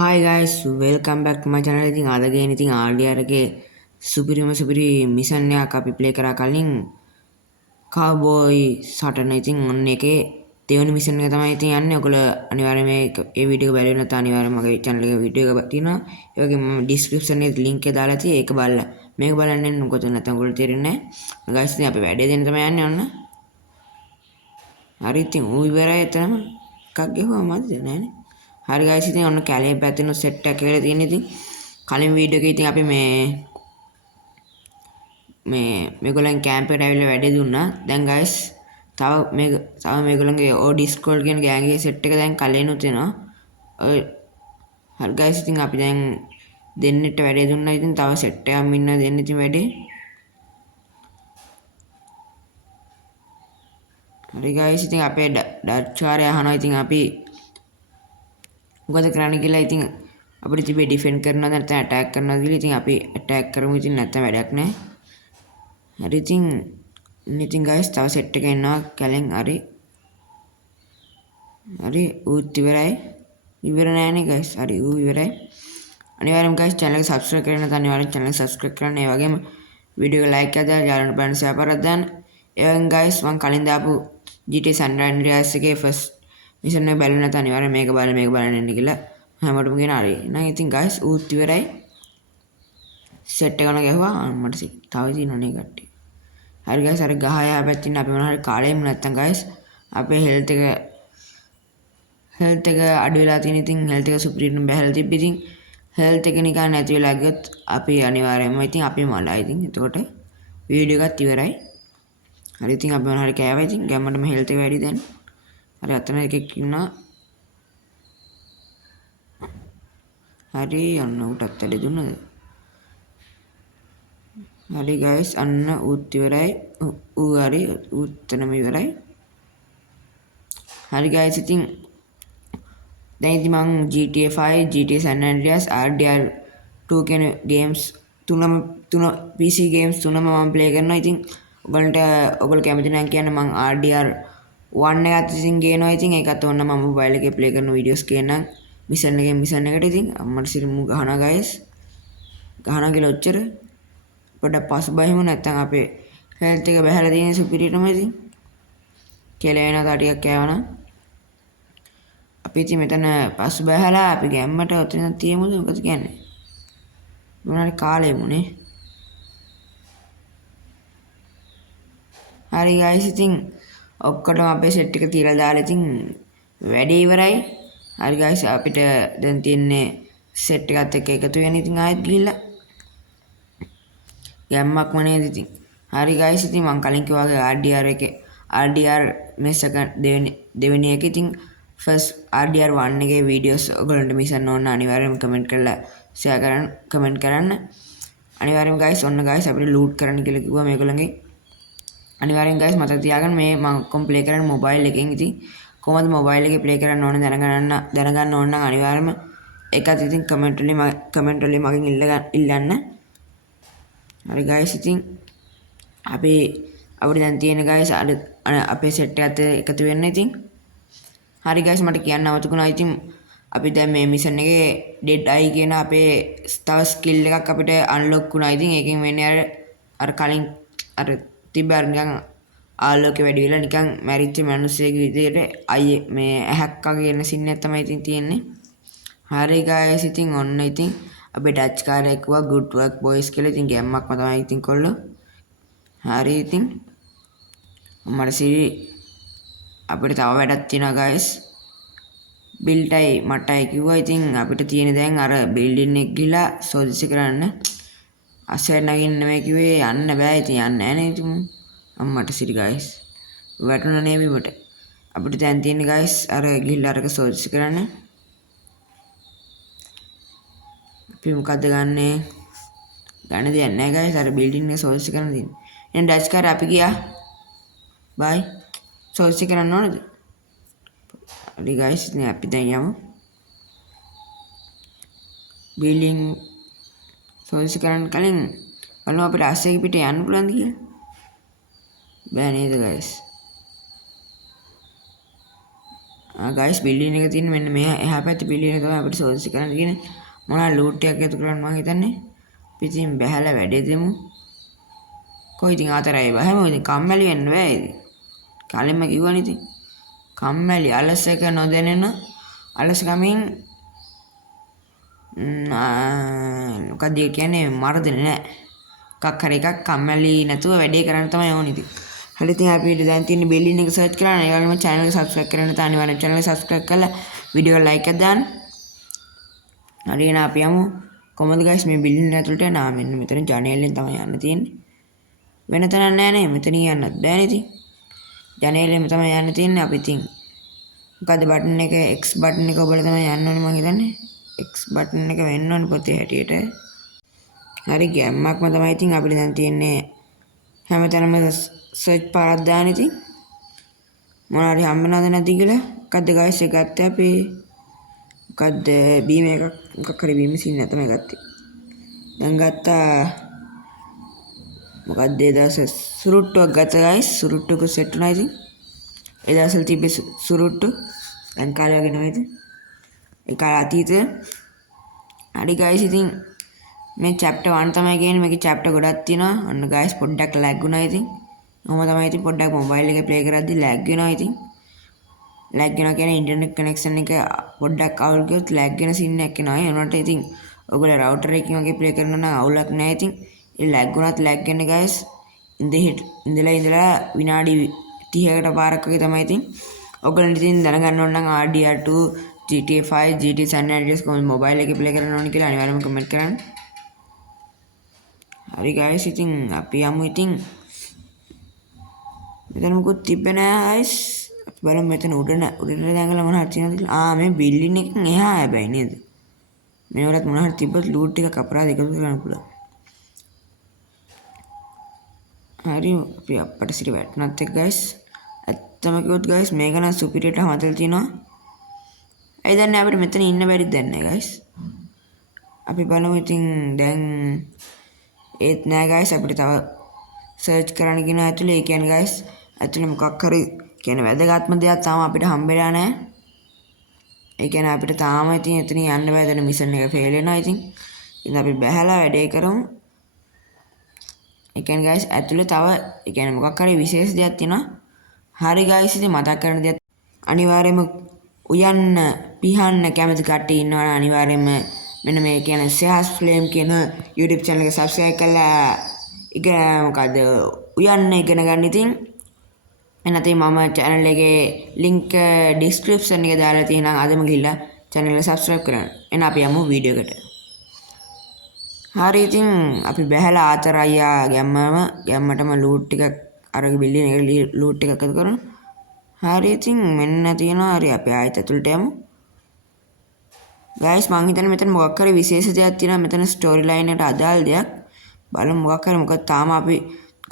Hi guys, welcome back to my channel. ඉතින් අද ගේන ඉතින් RDR එකේ සුපිරි මිෂන් එකක් අපි ප්ලේ කරා කලින් කවබෝයි සටන. ඉතින් ඔන්න එකේ දෙවෙනි මිෂන් එක තමයි ඉතින් යන්නේ. ඔයගොල්ලෝ අනිවාර්යයෙන් මේ වීඩියෝ එක බලන්න නැත්නම් අනිවාර්යයෙන් මගේ channel එකේ වීඩියෝ එක තියෙනවා. ඒ වගේම මම description එකේ link එක දාලා තියෙයි. ඒක බලලා මේක බලන්න එන්න මොකද නැත්නම් ඔයගොල්ලෝ තේරෙන්නේ නැහැ. guys ඉතින් අපි වැඩේ දෙන්න තමයි යන්නේ ඔන්න. හරි ඉතින් ඌ ඉවරයි එතනම එකක් ගෙවුවා මදිද නෑනේ. හරි guys ඉතින් ඔන්න කැලේ පැත්තෙන සෙට් එකක් කියලා තියෙන ඉතින් කලින් වීඩියෝ එකේ ඉතින් අපි මේගොල්ලන් කැම්ප් එකට ඇවිල්ලා වැඩේ දුන්නා. දැන් guys තව මේගොල්ලන්ගේ Discord කියන ගෑන්ගේ සෙට් එක දැන් කලිනුත් එනවා. ඔය හරි guys ඉතින් අපි දැන් දෙන්නෙට වැඩේ දුන්නා. ඉතින් තව සෙට් එකක් ඉන්න දෙන්න ඉතින් වැඩේ. හරි guys ඉතින් අපේ ඩච් කාර්යය අහනවා ඉතින් අපි මොකද කරන්න කියලා. ඉතින් අපිට තිබේ ඩිෆෙන්ඩ් කරනවා නැත්නම් ඇටැක් කරනවා කියලා. ඉතින් අපි ඇටැක් කරමු ඉතින් නැත්නම් වැඩක් නැහැ. හරි ඉතින් guys තව සෙට් එක එනවා කැලෙන්. හරි ඌත් ඉවරයි. ඉවර නෑනේ guys. හරි ඌ ඉවරයි. අනිවාර්යයෙන් guys channel එක subscribe කරන්න නැත්නම් අනිවාර්යෙන් channel එක subscribe කරන්න. ඒ වගේම වීඩියෝ එක like කරලා යාළුවන්ට බලන්න share කරලා දාන්න. ඒ වගේම guys මම කලින් දාපු GTA San Andreas එකේ first මිෂන් එක බැලුවේ නැත්නම් අනිවාර්යෙන් මේක බලන්න එන්න කියලා හැමෝටම කියන හරි. එහෙනම් ඉතින් guys ඌත් ඉවරයි. සෙට් එක ගැහුවා. මට තව තියෙනවනේ කට්ටිය. හරි guys අර ගහ යා පැත්තෙන් අපි මොනවා හරි කාලෙම නැත්තම් guys අපේ health එක අඩු වෙලා තියෙන. ඉතින් health එක සුපිරිටම බහැලා තිබ්බ. ඉතින් health එක නිකන් නැති වෙලා ගියොත් අපි අනිවාර්යයෙන්ම ඉතින් අපි මලා. ඉතින් එතකොට වීඩියෝ එකත් ඉවරයි. හරි ඉතින් අපි මොනවා හරි කෑවා. ඉතින් ගැම්මටම health එක වැඩි දැන්. හරි අතන එකෙක් ඉන්නවා. හරි අන්න උටත් වැඩි දුන්නද? හරි guys අන්න ඌත් ඉවරයි. ඌ හරි ඌත්නම ඉවරයි. හරි guys ඉතින් දැන් ඉතින් මම GTA 5 GTA San Andreas RDR 2 කියන games තුන PC games තුනම මම play කරනවා. ඉතින් ඔයගොල්ලෝ කැමති නම් කියන්න මම RDR 1 එකත් ඉතින් ගේනවා. ඉතින් ඒකත් ඕන්න මම mobile එකේ play කරන videos ගේන්නම් මිෂන් එකට. ඉතින් අම්මට සිරිමු ගහනවා guys. ගහනවා කියලා ඔච්චර පොඩ්ඩක් පසු බහිමු නැත්නම් අපේ health එක බහැලා තියෙන සුපිරිටම. ඉතින් කියලා වෙන තාටියක් කෑවනම් අපි ඉතින් මෙතන පසු බහැලා අපි ගැම්මට ඔතන තියමුද මොකද කියන්නේ මොනාරි කාලෙමුනේ. හරි guys ඉතින් ඔක්කොටම අපේ සෙට් එක තියලා දාලා ඉතින් වැඩේ ඉවරයි. හරි guys අපිට දැන් තියෙන්නේ සෙට් එකත් එක්ක එකතු වෙන. ඉතින් ආයෙත් ගිහිල්ලා ගැම්මක්ම නේද ඉතින්. හරි guys ඉතින් මම කලින් කිව්වා වගේ RDR මේ දෙවෙනි එක ඉතින් first RDR 1 එකේ videos ඔයගොල්ලන්ට මිසන්න ඕන අනිවාර්යයෙන්ම කමෙන්ට් කරන්න. අනිවාර්යයෙන්ම guys ඔන්න guys අපිට loot කරන්න කියලා කිව්වා මේගොල්ලන්ගේ. අනිවාර්යෙන් guys මතක තියාගන්න මේ මම ඔක්කොම play කරන්නේ mobile එකෙන්. ඉතින් කොහොමද mobile එකේ play කරන්න ඕන දැනගන්න ඕන නම් අනිවාර්යයෙන්ම ඒකත් ඉතින් comment වලින් මගෙන් ඉල්ලන්න. හරි guys ඉතින් අපිට දැන් තියෙන guys අපේ set එකත් එකතු වෙන්න. ඉතින් හරි guys මට කියන්න අවතුණා. ඉතින් අපි දැන් මේ mission එකේ dead eye කියන අපේ තව skill එකක් අපිට unlock වුණා. ඉතින් ඒකෙන් වෙන්නේ අර කලින් අර තිබ්බ නිකන් ආලෝකෙ වැඩි වෙලා නිකන් මැරිච්ච මිනිස්සෙගේ විදියට අයියේ මේ ඇහක් වගේ එන සින් එක තමයි ඉතින් තියෙන්නේ. හරි guys ඉතින් ඔන්න ඉතින් අපේ ඩච් කාර්යයක් කිව්වා good work boys කියලා. ඉතින් ගැම්මක්ම තමයි ඉතින් කොල්ලෝ. හරි ඉතින් අපිට තව වැඩක් තියෙනවා guys. බිල්ටයි මටයි කිව්වා. ඉතින් අපිට තියෙන දැන් අර බිල්ඩින් එක ගිහලා සෝදිසි කරන්න. අසෙන් නගින්න නෙමෙයි කිව්වේ යන්න බෑ. ඉතින් යන්නේ නැහැ නේ ඉතින් අම්මට සිරි guys වැටුණා නේ බිමට. අපිට දැන් තියෙන guys අර ගිහලා අරක සෝදිසි කරන්න. අපි මොකද්ද ගන්නෙ දෙයක් නැහැ guys. අර බිල්ඩින් එක සෝදිසි කරන්න තියෙන. එහෙනම් ඩච් කාර්ය අපි ගියා. බයි සෝදිසි කරන්න ඕනද? හරි guys ඉතින් අපි දැන් යමු. බිල්ඩින් සෝදිසි කරන්න කලින් බලමු අපිට ආස්සෙක පිට යන්න පුළුවන්ද කියලා. බෑ නේද guys. ගයිස් බිල්ඩින් එක තියෙන මෙන්න මේ එහා පැත්තේ බිල්ඩින් එක තමයි අපිට සෝදිසි කරන්න තියෙන්නේ. මොනවා ලූට් එකක් එකතු කරන්න මම හිතන්නේ. අපි ඉතින් බහැලා වැඩේ දෙමු. කොයි ඉතින් ආතරයි බහැමු ඉතින් කම්මැලි වෙන්න බෑ ඉතින්. කලින්ම කිව්වනේ ඉතින්. කම්මැලි අලස් එක නොදැනෙන අලස් ගමින් මොකක්ද කියන්නේ මරදෙන්නේ නැහැ. එකක් හරි එකක් කම්මැලි නැතුව වැඩේ කරන්න තමයි ඕනේ ඉතින්. හරි ඉතින් අපිට දැන් තියෙන බිල්ඩින් එක සර්ච් කරලා ඒ වගේම channel එක subscribe කරන්න නැත්නම් අනිවාර්යෙන් channel එක subscribe කරලා වීඩියෝ එක like එකක් දාන්න. හරි එහෙනම් අපි යමු. කොහමද guys මේ බිල්ඩින් එක ඇතුළට යන්න? මෙන්න මෙතන ජනේලෙන් තමයි යන්න තියෙන්නේ. වෙන තැනක් නැහැ නේ. මෙතනින් යන්නත් බෑනේ ඉතින්. ජනේලෙන් තමයි යන්න තියෙන්නේ. අපි ඉතින් මොකද බටන් එක X බටන් එක ඔබලා තමයි යන්න ඕනේ මම හිතන්නේ. X බටන් එක වෙන්න ඕනේ පොතේ හැටියට. හරි ගැම්මක්ම තමයි ඉතින් අපිට දැන් තියෙන්නේ හැමතැනම සර්ච් පාරක් දාන්න ඉතින් මොනවා හරි හම්බෙනවද නැද්ද කියලා. මොකද්ද guys එක ගත්තේ අපි මොකද්ද බීම එකක් මොකක් හරි බීම සින්න තමයි ගත්තේ. දැන් ගත්තා මොකද්ද ඒ දවස් සුරුට්ටුවක් ගත්තා guys. සුරුට්ටුක සෙට් වුණා ඉතින්. ඒ දවස්වල තිබ්බේ සුරුට්ටු දැන් කාලේ වගේ නෙවෙයි ඉතින්. ඒ කාලේ අතීතේ. හරි guys ඉතින් මේ chapter 1 තමයි කියන්නේ. මේකේ chapter ගොඩක් තියෙනවා. අන්න guys පොඩ්ඩක් lag වුණා ඉතින්. ඔහොම තමයි ඉතින් පොඩ්ඩක් මොබයිල් එකේ play කරද්දි lag වෙනවා ඉතින්. lag වෙනවා කියන්නේ ඉන්ටර්නෙට් කනෙක්ෂන් එක පොඩ්ඩක් අවුල් ගියොත් lag වෙන scene එකක් එනවා. ඒ උනට ඉතින් ඔයගොල්ලෝ router එකකින් වගේ play කරනවා නම් අවුලක් නැහැ ඉතින්. ඒ lag වුණත් lag වෙන්නේ guys. ඉඳලා විනාඩි 30කට පාරක් වගේ තමයි ඉතින්. ඔයගොල්ලෝ ඉතින් දැනගන්න ඕන නම් RDR2 GTA 5 GTA San Andreas කොහොමද මොබයිල් එකේ play කරන්න ඕනේ කියලා අනිවාර්යයෙන්ම comment කරන්න. හරි guys ඉතින් අපි යමු ඉතින්. මෙතන මොකුත් තිබ්බේ නෑ guys. අපි බලමු මෙතන උඩට දැඟලා මොනවද තියෙනවද කියලා. මේ බිල්ඩින් එකෙන් එහා හැබැයි නේද? මේ වලත් මොනවද තිබ්බත් ලූට් ටිකක් අපරාධ එකතු කරන්න පුළුවන්. හරි අපි අපට සිට වැටුණත් එක්ක guys. ඇත්තම කිව්වොත් guys මේක නම් සුපිරියට හමතල් තියෙනවා. ඇයි දන්නේ අපිට මෙතන ඉන්න බැරිද දන්නේ guys. අපි බලමු ඉතින් දැන් ඒත් නෑ guys අපිට තව සර්ච් කරන්න කියන ඇතුලේ ඒ කියන්නේ guys ඇතුලේ මොකක් හරි කියන්නේ වැදගත්ම දෙයක් තාම අපිට හම්බෙලා නෑ. ඒ කියන්නේ අපිට තාම ඉතින් එතන යන්න බෑ. දැන් මිෂන් එක ෆේල් වෙනවා ඉතින්. ඉතින් අපි බහැලා වැඩේ කරමු. ඒ කියන්නේ guys ඇතුලේ තව ඒ කියන්නේ මොකක් හරි විශේෂ දෙයක් තියෙනවා. හරි guys ඉතින් මතක් කරන දෙයක් අනිවාර්යයෙන්ම උයන්න පිහන්න කැමති කට්ටිය ඉන්නවා අනිවාර්යයෙන්ම මෙන්න මේ කියන සහස් ෆ්ලේම් කියන YouTube channel එක subscribe කරලා මොකද උයන්න ඉගෙන ගන්න ඉතින් එනතේ මම channel එකේ link description එකේ දාලා තියෙනවා අදම ගිහිල්ලා channel එක subscribe කරන්න. එන අපි යමු වීඩියෝ එකට. හරි ඉතින් අපි බහැලා ආතර අයියා ගැම්මටම ලූට් ටිකක් අරගෙන බිල්ඩින් එකේ ලූට් ටිකක් එකතු කරමු. හරි ඉතින් මෙන්න තියෙනවා. හරි අපි ආයෙත් ඇතුළට යමු. guys මං හිතන්නේ මෙතන මොකක් හරි විශේෂ දෙයක් තියෙනවා. මෙතන ස්ටෝරි ලයින් එකට අදාළ දෙයක්. බලමු මොකක් හරි. මොකද තාම අපි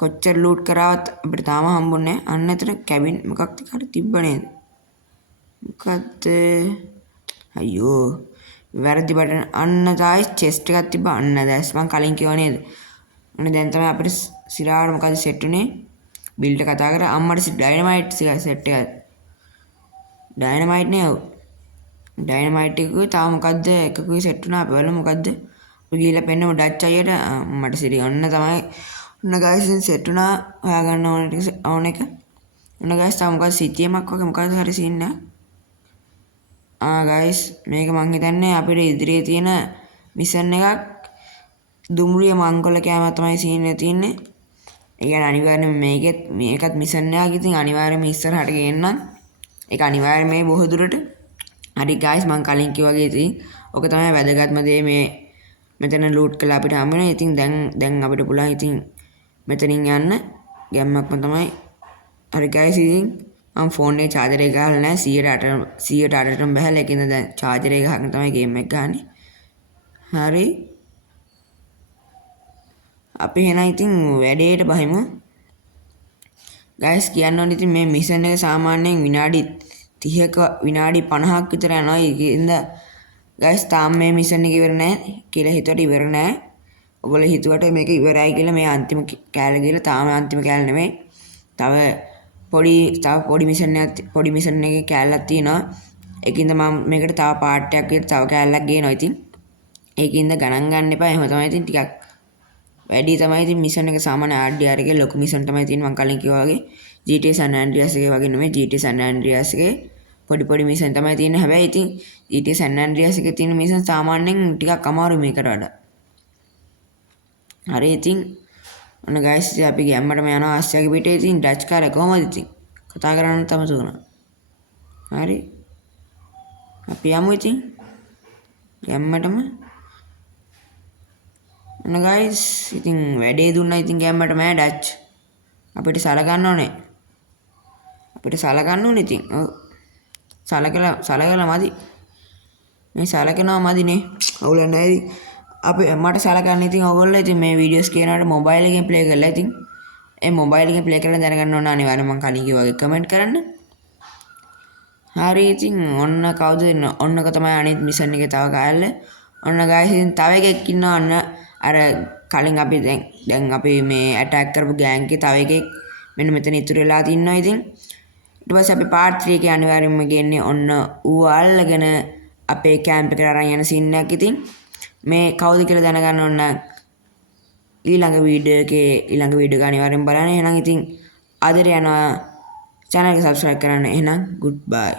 කොච්චර ලූට් කරාවත් අපිට තාම හම්බුන්නේ නැහැ. අන්න එතන කැබින් මොකක්ද හරි තිබ්බ නේද? මොකද්ද? අයියෝ වැරදි බටන්. අන්න guys chest එකක් තිබ්බා. අන්න දැස් මං කලින් කිව්වා නේද? අන්න දැන් තමයි අපිට සිරාවට මොකද සෙට් උනේ? බිල්ඩ් කතා කරා අම්මට ඩයිනමයිට් සෙට් එකක්. ඩයිනමයිට් නේ. ඩයිනමයිට් එකකුයි තව මොකද්ද එකකුයි සෙට් වුණා. අපි බලමු මොකද්ද. අපි ගිහලා පෙන්නමු ඩච් අයියට. මට සිරි ඔන්න තමයි. ඔන්න guys ඉතින් සෙට් වුණා. හොයාගන්න ඕන එක. ඔන්න guys තව මොකද්ද සිටියමක් වගේ මොකද්ද හරි සීන් එක. guys මේක මං හිතන්නේ අපිට ඉදිරියේ තියෙන මිෂන් එකක්. දුම්රිය මංකොල්ල කෑම තමයි සීන් එක තියෙන්නේ. ඒ කියන්නේ අනිවාර්යයෙන්ම මේකත් මිෂන් එකක්. ඉතින් අනිවාර්යයෙන්ම ඉස්සරහට ගේන්නම්. ඒක අනිවාර්යයෙන්ම මේ බොහෝ දුරට. හරි guys මං කලින් කිව්වා වගේ ඉතින් ඔක තමයි වැදගත්ම දේ. මේ මෙතන ලූට් කළා අපිට හම්බ වෙනවා. ඉතින් දැන් අපිට පුළුවන් ඉතින් මෙතනින් යන්න. ගැම්මක්ම තමයි. හරි guys ඉතින් මම ෆෝන් එකේ charger එක ගහලා නැහැ. 100%ටම බහැලා. ඒකින්ද දැන් charger එක ගහගෙන තමයි ගේම් එක ගහන්නේ. හරි අපි එහෙනම් ඉතින් වැඩේට බහිමු. guys කියන්න ඕනේ ඉතින් මේ මිෂන් එක සාමාන්‍යයෙන් විනාඩි 30ක විනාඩි 50ක් විතර යනවා. ඒකින්ද guys තාම මේ මිෂන් එක ඉවර නැහැ කියලා හිතුවට ඉවර නැහැ. ඔයගොල්ලෝ හිතුවට මේක ඉවරයි කියලා මේ අන්තිම කෑල්ල ගිහලා තාම අන්තිම කෑල්ල නෙමෙයි. තව පොඩි මිෂන් එකේ කෑල්ලක් තියෙනවා. ඒකින්ද මම මේකට තව පාර්ට් එකක් විතර තව කෑල්ලක් ගේනවා. ඉතින් ඒකින්ද ගණන් ගන්න එපා. එහෙම තමයි ඉතින් ටිකක් වැඩි තමයි. ඉතින් මිෂන් එක සාමාන්‍ය RDR එකේ ලොකු මිෂන් තමයි තියෙන්නේ. මම කලින් කිව්වා වගේ GTA San Andreas එකේ වගේ නෙමෙයි. GTA San Andreas එකේ පොඩි මිෂන් තමයි තියෙන්නේ. හැබැයි ඉතින් GTA San Andreas එකේ තියෙන මිෂන් සාමාන්‍යයෙන් ටිකක් අමාරුයි මේකට වඩා. හරි ඉතින් ඔන්න ගයිස් ඉතින් අපි ගැම්මටම යනවා ආස්ට්‍රේලියාවේ පිටේ. ඉතින් ඩච් කාරය කොහමද ඉතින් කතා කරන්න තමයි තුන. හරි අපි යමු ඉතින් ගැම්මටම. ඔන්න ගයිස් ඉතින් වැඩේ දුන්නා. ඉතින් ගැම්මටම ඩච් අපිට සලකන්න ඕනේ. ඉතින් ඔව් සලකලා මදි. මේ සලකනවා මදිනේ. අවුල නැහැ. අපි මට සලකන්න ඉතින් ඔයගොල්ලෝ ඉතින් මේ වීඩියෝස් කියනකොට මොබයිල් එකෙන් ප්ලේ කරලා ඉතින් ඒ මොබයිල් එකෙන් ප්ලේ කරලා දැනගන්න ඕන අනිවාර්යයෙන් මම කලින් කිව්වා වගේ කමෙන්ට් කරන්න. හරි ඉතින් ඔන්න කවුද ඔන්නක තමයි අනිත් මිෂන් එකේ තව කෑල්ල. ඔන්න ගයිස් ඉතින් තව එකෙක් ඉන්නවා. ඔන්න අර කලින් අපි දැන් අපි මේ ඇටැක් කරපු ගෑන් එකේ තව එකෙක් මෙන්න මෙතන ඉතුරු වෙලා තින්නවා. ඉතින් ඊට පස්සේ අපි පාර්ට් 3 එකේ අනිවාර්යයෙන්ම ගේන්නේ ඔන්න ඌ අල්ලගෙන අපේ කැම්ප් එකට අරන් යන සීන් එකක්. ඉතින් මේ කවුද කියලා දැනගන්න ඕන ඊළඟ වීඩියෝ එක අනිවාර්යෙන් බලන්න. එහෙනම් ඉතින් ආදරේ යනවා channel එක subscribe කරන්න. එහෙනම් goodbye.